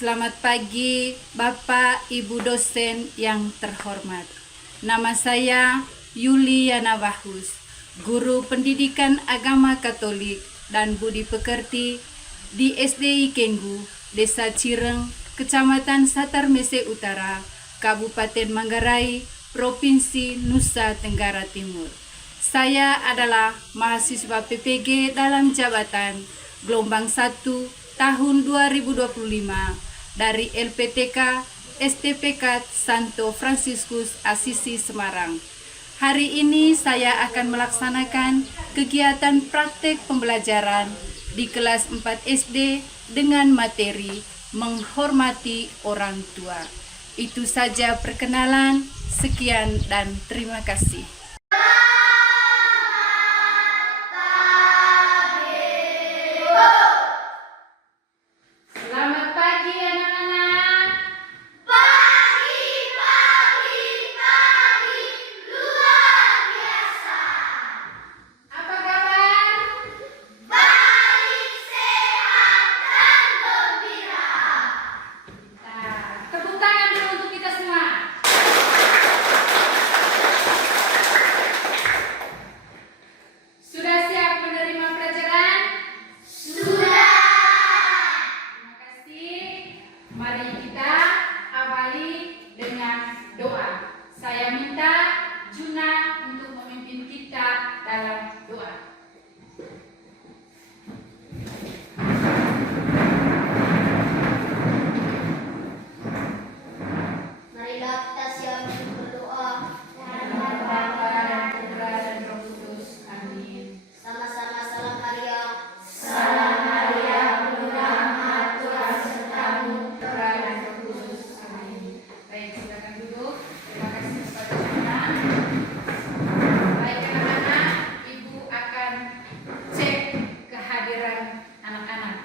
Selamat pagi Bapak Ibu dosen yang terhormat. Nama saya Yuliana Wahus, Guru Pendidikan Agama Katolik dan Budi Pekerti di SDI Kenggu, Desa Cireng, Kecamatan Satarmese Utara, Kabupaten Manggarai, Provinsi Nusa Tenggara Timur. Saya adalah mahasiswa PPG dalam jabatan gelombang 1 tahun 2025 dari LPTK STPK Santo Fransiskus Assisi Semarang. Hari ini saya akan melaksanakan kegiatan praktek pembelajaran di kelas 4 SD dengan materi menghormati orang tua. Itu saja perkenalan, sekian dan terima kasih. Mari kita awali dengan doa. Saya minta Juna untuk memimpin kita dalam doa. Marilah kita siap berdoa. Bapa dan Putra dan Roh Kudus. Amin. Sama-sama salam Maria. Salam Maria, penuh rahmat, Tuhan sertamu, Putra dan Roh Kudus. Amin. Baik, silakan duduk. Terima kasih kepada Juna. Baik anak-anak, Ibu akan cek kehadiran anak-anak.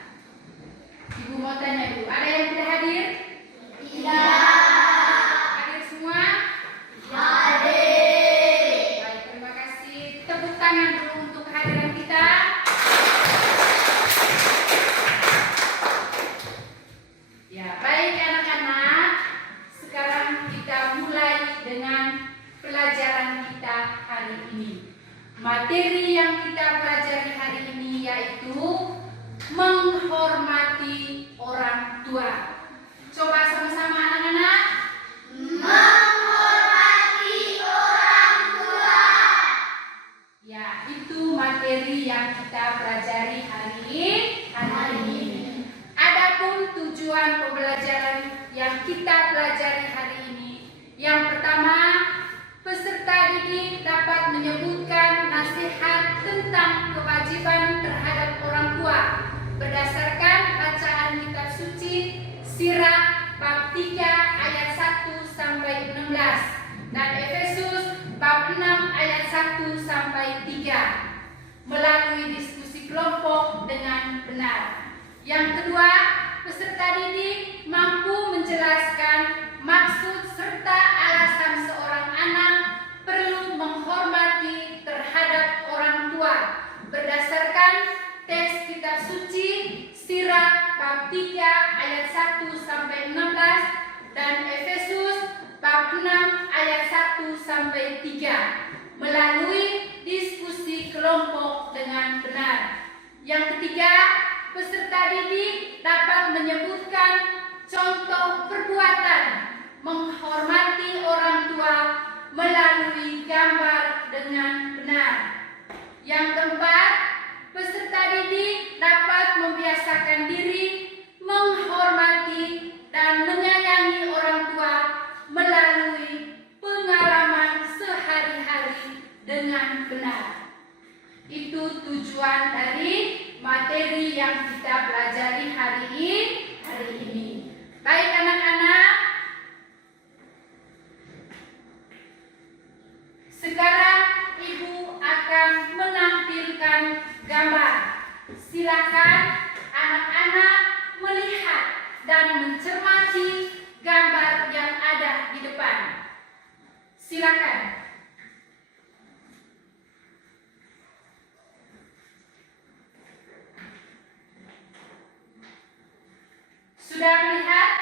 Ibu mau tanya dulu, ada yang tidak hadir? Tidak. Hadir semua? Hadir. Baik, terima kasih. Tepuk tangan dulu untuk kehadiran kita. Ya, baik anak-anak. Sekarang kita mulai dengan pelajaran kita hari ini. Materi yang kita pelajari hari ini yaitu menghormati orang tua. Coba sama-sama anak-anak. Menghormati orang tua. Ya, itu materi yang kita pelajari hari ini. Adapun tujuan pembelajaran yang kita pelajari hari ini, yang pertama, peserta didik dapat menyebutkan nasihat tentang kewajiban terhadap orang tua berdasarkan bacaan kitab suci Sirah bab 3 ayat 1 sampai 16 dan Efesus bab 6 ayat 1 sampai 3 melalui diskusi kelompok dengan benar. Yang kedua, peserta didik mampu menjelaskan maksud serta alasan seorang anak perlu menghormati terhadap orang tua berdasarkan teks kitab suci Sirah bab 3 ayat 1 sampai 16 dan Efesus bab 6 ayat 1 sampai 3 melalui diskusi kelompok dengan benar. Yang ketiga, peserta didik dapat menyebutkan contoh perbuatan menghormati orang tua melalui gambar dengan benar. Yang keempat, peserta didik dapat membiasakan diri menghormati dan menyayangi orang tua melalui pengalaman sehari-hari dengan benar. Itu tujuan dari materi yang kita pelajari hari ini. Baik anak-anak, sekarang Ibu akan menampilkan gambar. Silakan anak-anak melihat dan mencermati gambar yang ada di depan. Silakan. Sudah melihat?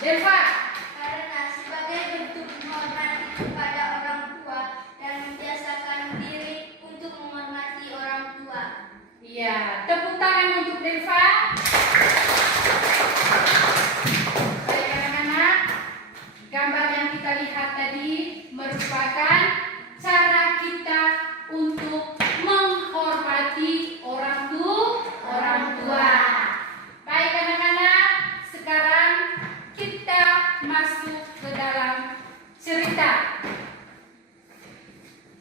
Delva. Karena sebagai bentuk menghormati kepada orang tua dan membiasakan diri untuk menghormati orang tua. Iya, tepuk tangan untuk Delva. Baik anak-anak, gambar yang kita lihat tadi merupakan cara kita untuk menghormati orang tua. Baik anak-anak, sekarang kita masuk ke dalam cerita.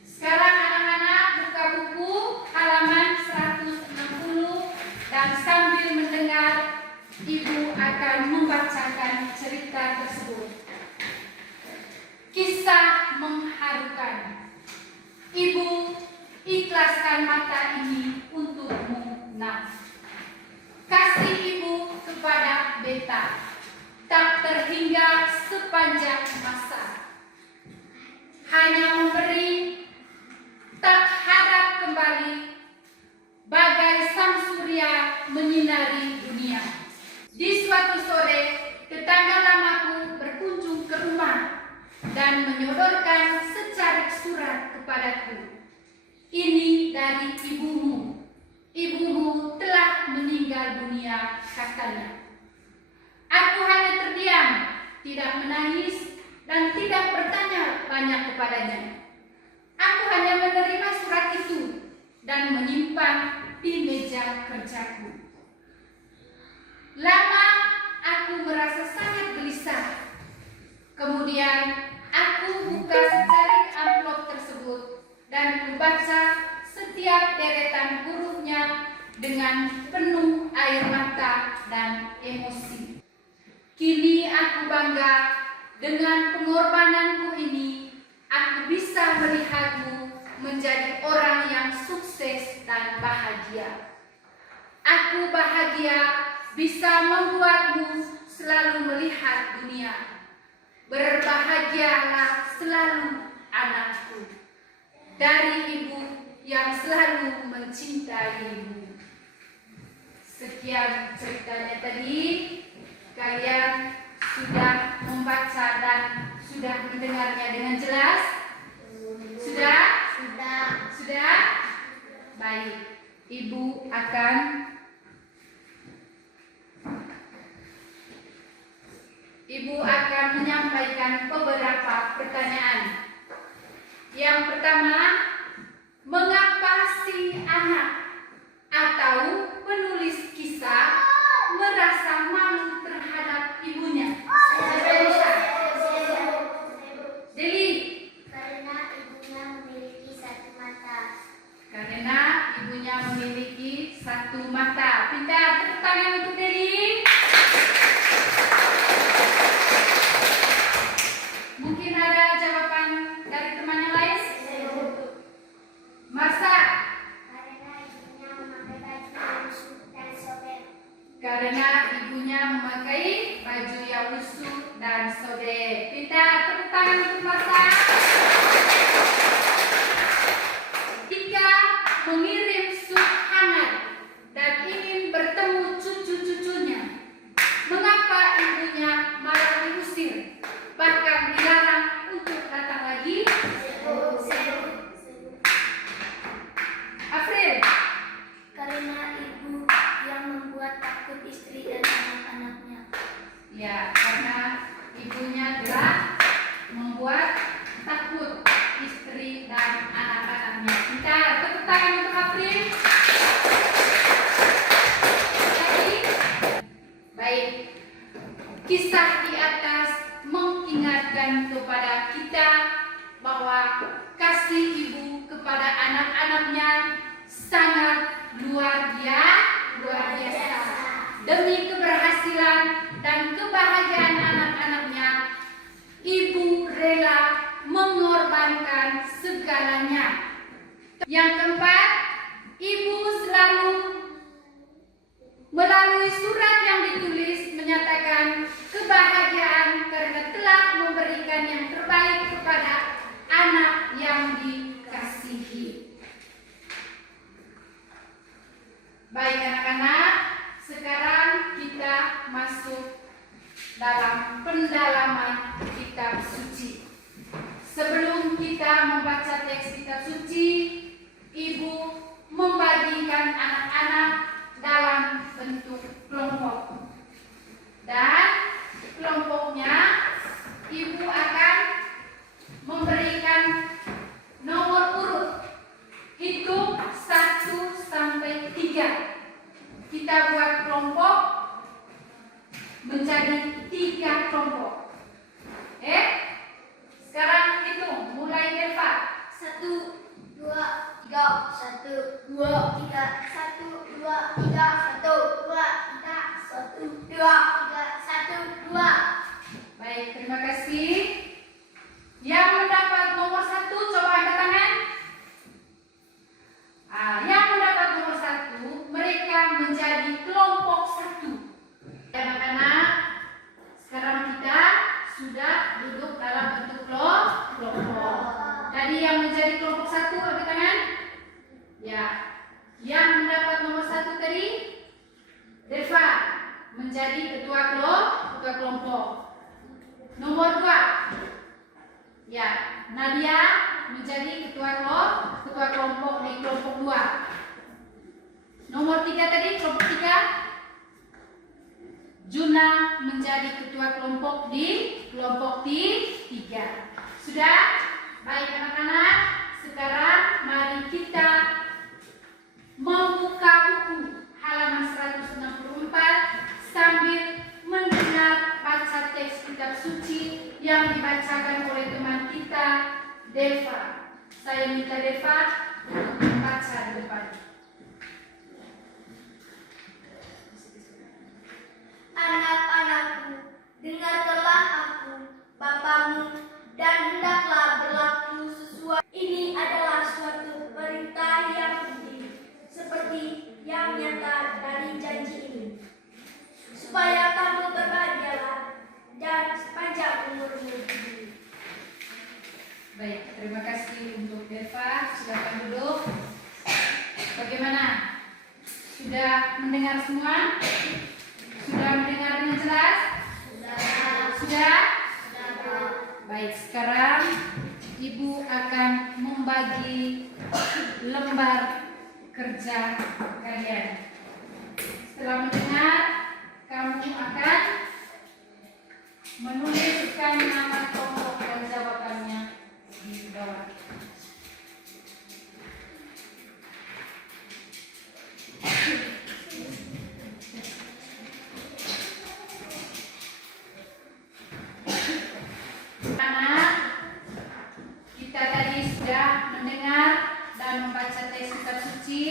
Sekarang anak-anak buka buku halaman 160 dan sambil mendengar Ibu akan membacakan cerita tersebut. Kisah mengharukan. Ibu, ikhlaskan mata ini untukmu, nak. Kasih ibu kepada beta tak terhingga sepanjang masa. Hanya memberi, tak harap kembali, bagai sang surya menyinari dunia. Di suatu sore, tetangga lamaku berkunjung ke rumah dan menyodorkan secarik surat kepadaku. Ini dari ibumu. Ibumu telah meninggal dunia, katanya. Aku hanya terdiam, tidak menangis dan tidak bertanya banyak kepadanya. Aku hanya menerima surat itu dan menyimpan di meja kerjaku. Lama aku merasa sangat gelisah. Kemudian aku buka secarik amplop tersebut dan membaca setiap deretan hurufnya dengan penuh air mata dan emosi. Kini aku bangga dengan pengorbananku ini. Aku bisa melihatmu menjadi orang yang sukses dan bahagia. Aku bahagia bisa membuatmu selalu melihat dunia. Berbahagialah selalu, anakku. Dari ibu yang selalu mencintaimu. Sekian ceritanya tadi. Kalian sudah membaca dan sudah mendengarnya dengan jelas? Sudah? Sudah? Baik. Ibu akan menyampaikan beberapa pertanyaan. Yang pertama, mengapa si anak atau penulis kisah merasa malu terhadap ibunya? Deli. Karena ibunya memiliki satu mata. Karena ibunya memiliki satu mata. Pintar, tepuk tangan untuk Deli. Mungkin ada jawaban dari teman yang lain? Marsa. Karena ibunya memakai baju yang lusuh dan sobek. Karena ibunya memakai baju yang lusuh dan sobek. Pintar, tepuk tangan untuk Marsa. Jika mengirim sup hangat dan ingin bertemu cucu-cucunya, mengapa ibunya malah diusir, bahkan dilarang untuk datang lagi? April. Karena ibu yang membuat takut istri dan anak-anaknya. Ya, karena ibunya telah membuat takut istri dan anak-anaknya. Bentar, tepuk tangan untuk April. Lagi. Baik. Kisah di atas mengingatkan kepada kita bahwa kasih ibu kepada anak-anaknya sangat luar biasa. Demi keberhasilan dan kebahagiaan anak-anaknya, ibu rela mengorbankan segalanya. Yang keempat, ibu selalu melalui surat yang ditulis menyatakan kebahagiaan karena telah memberikan yang terbaik kepada anak yang dikasihi. Baik anak-anak, sekarang kita masuk dalam pendalaman kitab suci. Sebelum kita membaca teks kitab suci, Ibu membagikan anak-anak dalam bentuk kelompok. Dan kelompoknya Ibu akan memberikan nomor urut. Hitung 1 sampai 3. Kita buat kelompok menjadi 3 kelompok. Sekarang hitung, mulai Deva. 1, 2, 3, 1, 2, 3, 1, 2, 3, 1, 2, 3, 1, 2, 3, 1, 2. Baik, terima kasih. Yang mendapat nomor 1 coba angkat tangan. Yang mendapat nomor 1 mereka menjadi kelompok 1. Anak-anak, sekarang kita sudah duduk dalam bentuk kelompok. Tadi yang menjadi kelompok 1 angkat tangan. Ya, yang mendapat nomor 1 tadi Deva menjadi ketua kelompok. Nomor 2, ya, Nadia menjadi ketua kelompok di kelompok 2. Nomor 3 tadi, kelompok 3, Juna menjadi ketua kelompok di kelompok 3. Sudah? Baik anak-anak, sekarang mari kita membuka buku halaman 164 sambil mendengar baca teks kitab suci yang dibacakan oleh teman kita, Deva. Saya minta Deva untuk membaca di depan. Anak-anakku, dengarkanlah aku, Bapamu, dan hendaklah berlaku sesuai. Ini adalah suatu perintah yang penting, seperti yang nyata dari janji ini, supaya kamu berbahagialah dan sepanjang umurmu. Baik, terima kasih untuk Deva. Silakan duduk. Bagaimana? Sudah mendengar semua? Sudah mendengar dengan jelas? Sudah? Baik, sekarang Ibu akan membagi lembar kerja kalian. Setelah mendengar, kamu akan menuliskan nama kelompok dan jawabannya di bawah. Anak, kita tadi sudah mendengar dan membaca teks kitab suci.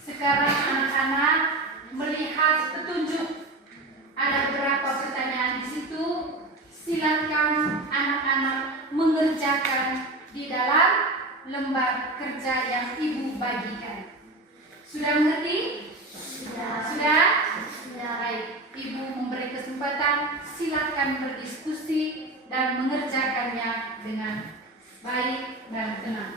Sekarang anak-anak melihat petunjuk. Ada beberapa pertanyaan di situ. Silakan anak-anak mengerjakan di dalam lembar kerja yang Ibu bagikan. Sudah mengerti? Sudah? Baik, Ibu memberi kesempatan. Silakan berdiskusi dan mengerjakannya dengan baik dan tenang.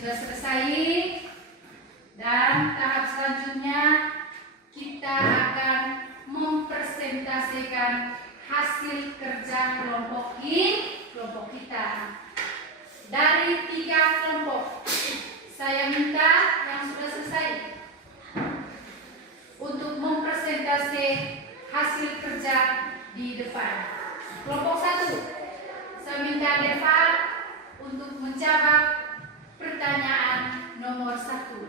Sudah selesai, dan tahap selanjutnya kita akan mempresentasikan hasil kerja kelompok kita dari 3 kelompok. Saya minta yang sudah selesai depan. Kelompok 1, saya minta Deva untuk menjawab pertanyaan nomor 1.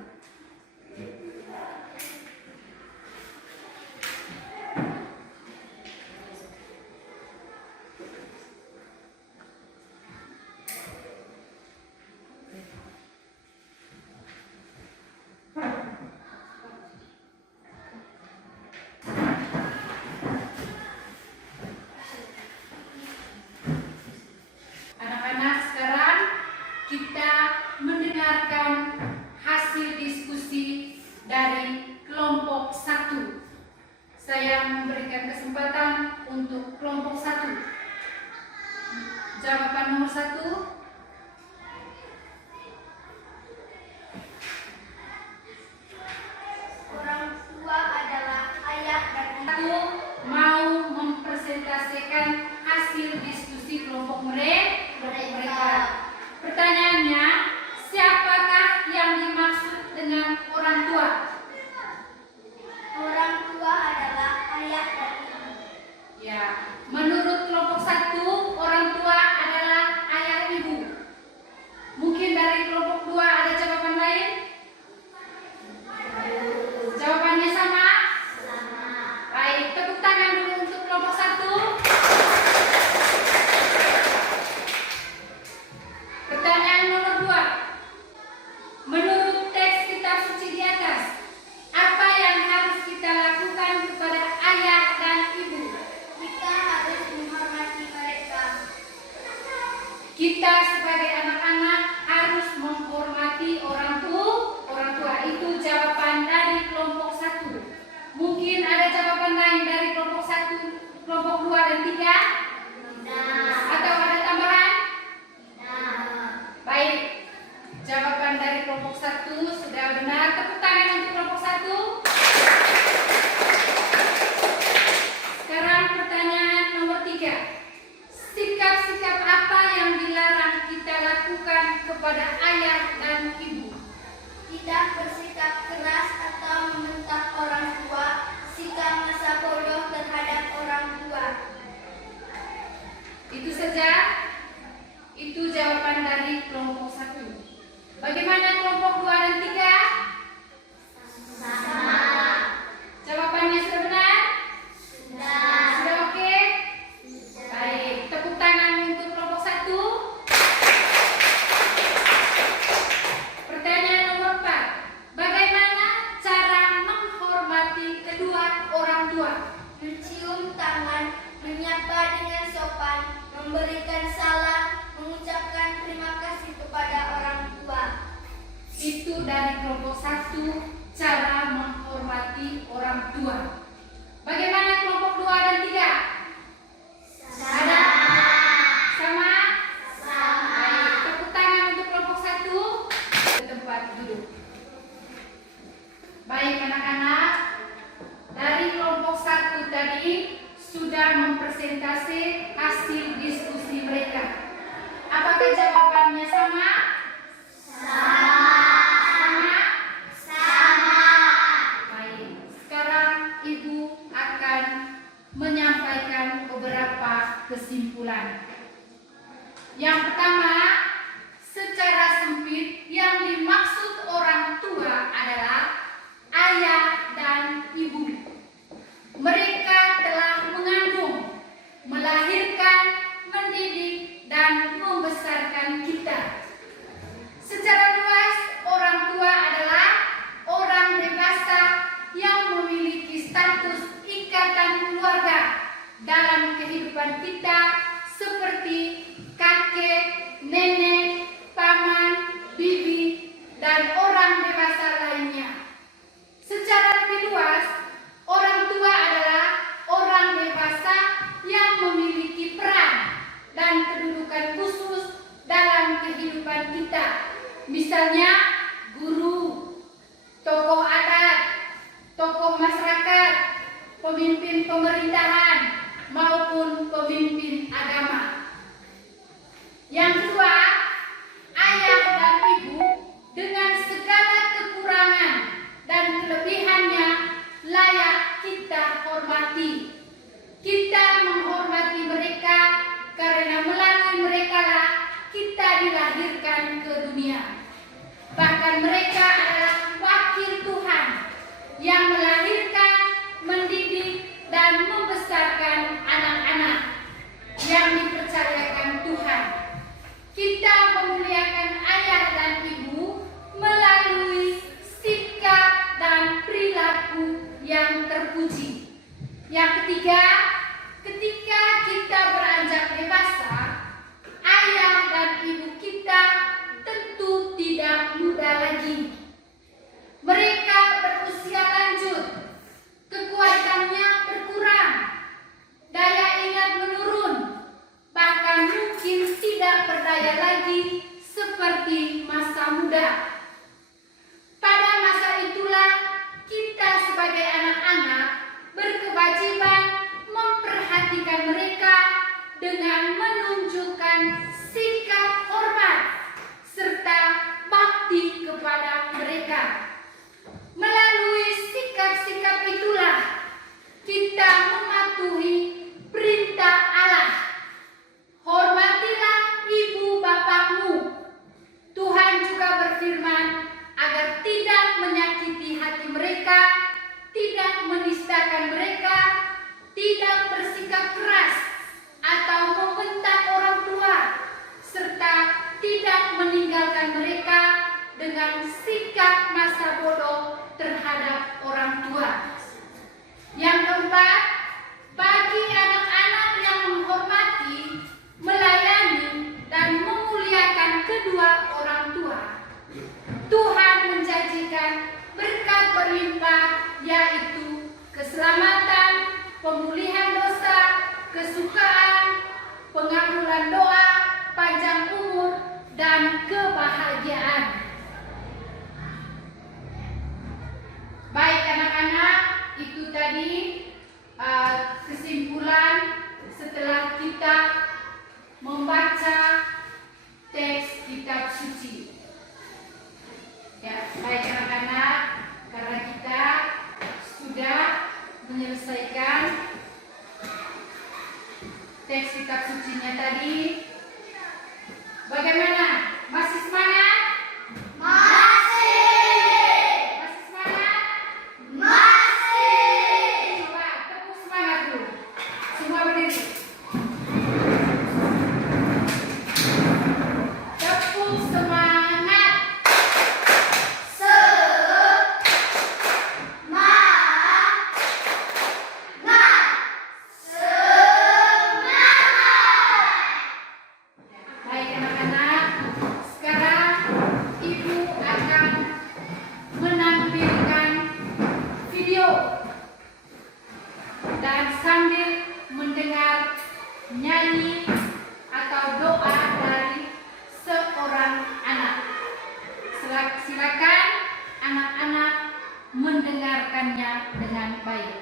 Anak-anak, sekarang kita mendengarkan hasil diskusi dari kelompok 1. Saya memberikan kesempatan untuk kelompok 1. Jawaban nomor 1. Orang tua adalah ayah dan ibu. Aku mau mempresentasikan hasil diskusi kelompok mereka. Pertanyaannya, siapakah yang dimaksud dengan orang tua? Orang tua adalah ayah dan ibu. Ya, menurut kelompok 1, orang tua adalah ayah ibu. Mungkin dari kelompok 2 ada jawaban lain? Jawabannya sama? Baik, tepuk tangan dulu untuk kelompok 1. Pertanyaan nomor 2. Menurut teks kitab suci di atas, apa yang harus kita lakukan kepada ayah dan ibu? Kita harus menghormati mereka. Kita sebagai anak-anak harus menghormati orang tua. Itu jawaban dari kelompok 1. Mungkin ada jawaban lain dari kelompok 1, kelompok 2 dan 3? Atau ada tambahan? Baik, jawaban dari kelompok 1 sudah benar. Tepuk tangan untuk kelompok 1. Sekarang pertanyaan nomor 3. Sikap-sikap apa yang dilarang kita lakukan kepada ayah dan ibu? Tidak bersikap keras atau membentak orang tua, sikap masa bodoh terhadap orang tua. Itu saja. Itu jawaban dari kelompok 1. Bagaimana kelompok 2 dan 3? Sama. Jawabannya sudah benar? Sudah. Sudah oke? Baik, tepuk tangan untuk kelompok 1. Pertanyaan nomor 4. Bagaimana cara menghormati kedua orang tua? Mencium tangan, menyapa dengan sopan, memberikan salam, mengucapkan terima kasih kepada orang tua. Itu dari kelompok 1, cara menghormati orang tua. Bagaimana kelompok 2 dan 3? Ada? Sama? Baik, tepuk tangan untuk kelompok 1. Ke tempat duduk. Baik anak-anak, dari kelompok 1 tadi sudah mempresentasi hasil diskusi mereka. Apakah jawabannya sama? Sama? Baik, sekarang Ibu akan menyampaikan beberapa kesimpulan. Yang pertama, secara sempit yang dimaksud orang tua adalah ayah dan ibu. Mereka telah mengandung, melahirkan, mendidik, dan membesarkan kita. Secara luas, orang tua adalah orang dewasa yang memiliki status ikatan keluarga dalam kehidupan kita seperti kakek, nenek, paman, bibi, dan orang dewasa lainnya. Secara lebih luas, orang tua adalah orang dewasa yang memiliki peran dan kedudukan khusus dalam kehidupan kita. Misalnya guru, tokoh adat, tokoh masyarakat, pemimpin pemerintahan, maupun pemimpin agama. yang terpuji. Yang ketiga, ketika kita beranjak dewasa, ayah dan ibu kita tentu tidak muda lagi. Mereka berusia lanjut, kekuatannya berkurang, daya ingat menurun, bahkan mungkin tidak berdaya lagi seperti masa muda. Pada masa itulah kita sebagai anak-anak berkewajiban memperhatikan mereka dengan menunjukkan sikap hormat serta bakti kepada mereka. Melalui sikap-sikap itulah kita mematuhi perintah Allah. Hormatilah ibu bapakmu. Tuhan juga berfirman agar tidak menyakiti hati mereka, tidak menistakan mereka, tidak bersikap keras atau membentak orang tua, serta tidak meninggalkan mereka dengan sikap masa bodoh terhadap orang tua. Yang keempat, bagi anak-anak yang menghormati, melayani, dan memuliakan kedua orang tua, Tuhan menjanjikan berkat berlimpah, yaitu keselamatan, pemulihan dosa, kesukaan, pengabulan doa, panjang umur, dan kebahagiaan. Baik anak-anak, itu tadi kesimpulan setelah kita membaca teks kitab suci. Ya, baik anak-anak, karena kita sudah menyelesaikan teks kitab sucinya tadi, bagaimana? Masih semangat? Dan sambil mendengar nyanyi atau doa dari seorang anak. Silakan anak-anak mendengarkannya dengan baik.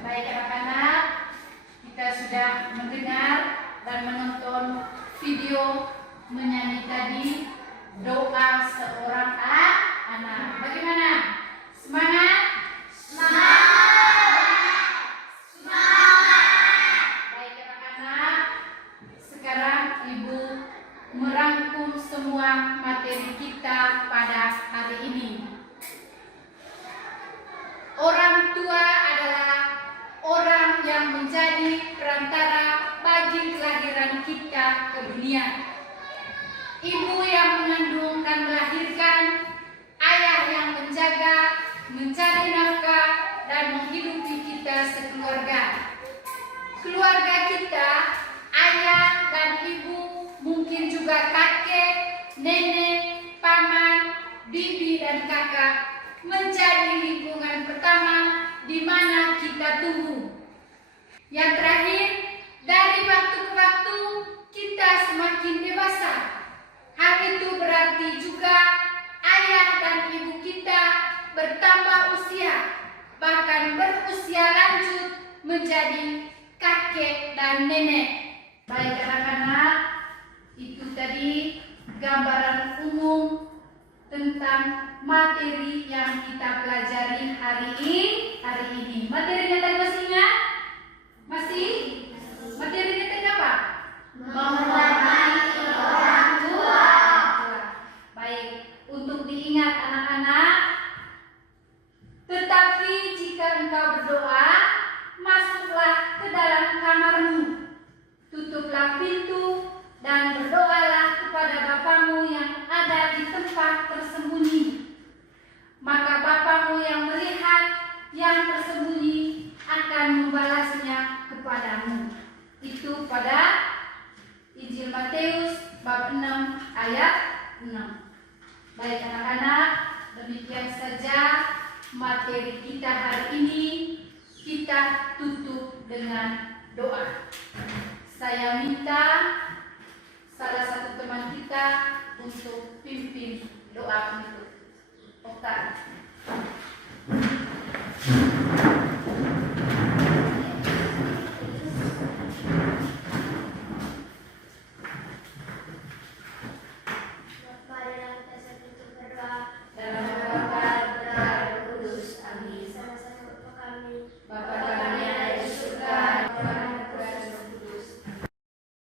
Baik anak-anak, kita sudah mendengar dan menonton video menyanyi tadi doa seorang anak. Bagaimana? Semangat? Baik anak-anak, sekarang Ibu merangkum semua materi kita pada hari ini. Orang tua adalah orang yang menjadi perantara bagi kelahiran kita ke dunia. Ibu yang mengandung dan melahirkan, ayah yang menjaga, mencari nafkah, dan menghidupi kita sekeluarga. Keluarga kita, ayah dan ibu, mungkin juga kakek, nenek, paman, bibi, dan kakak menjadi lingkungan pertama di mana kita tumbuh. Yang terakhir, dari waktu ke waktu kita semakin dewasa. Hal itu berarti juga ayah dan ibu kita bertambah usia, bahkan berusia lanjut menjadi kakek dan nenek. Baik anak-anak, itu tadi gambaran umum tentang materi yang kita pelajari hari ini. Materinya tadi masih ingat? Masih? Materinya tadi apa? Menghormati orang tua. Baik, untuk diingat anak-anak. Tetapi jika engkau berdoa, masuklah ke dalam kamarmu, tutuplah pintu, dan berdoalah kepada Bapamu yang ada di tempat tersembunyi. Maka Bapamu yang melihat yang tersembunyi akan membalasnya kepadamu. Itu pada Injil Matius bab 6 ayat 6. Baik anak-anak, demikian saja materi kita hari ini. Kita tutup dengan doa. Saya minta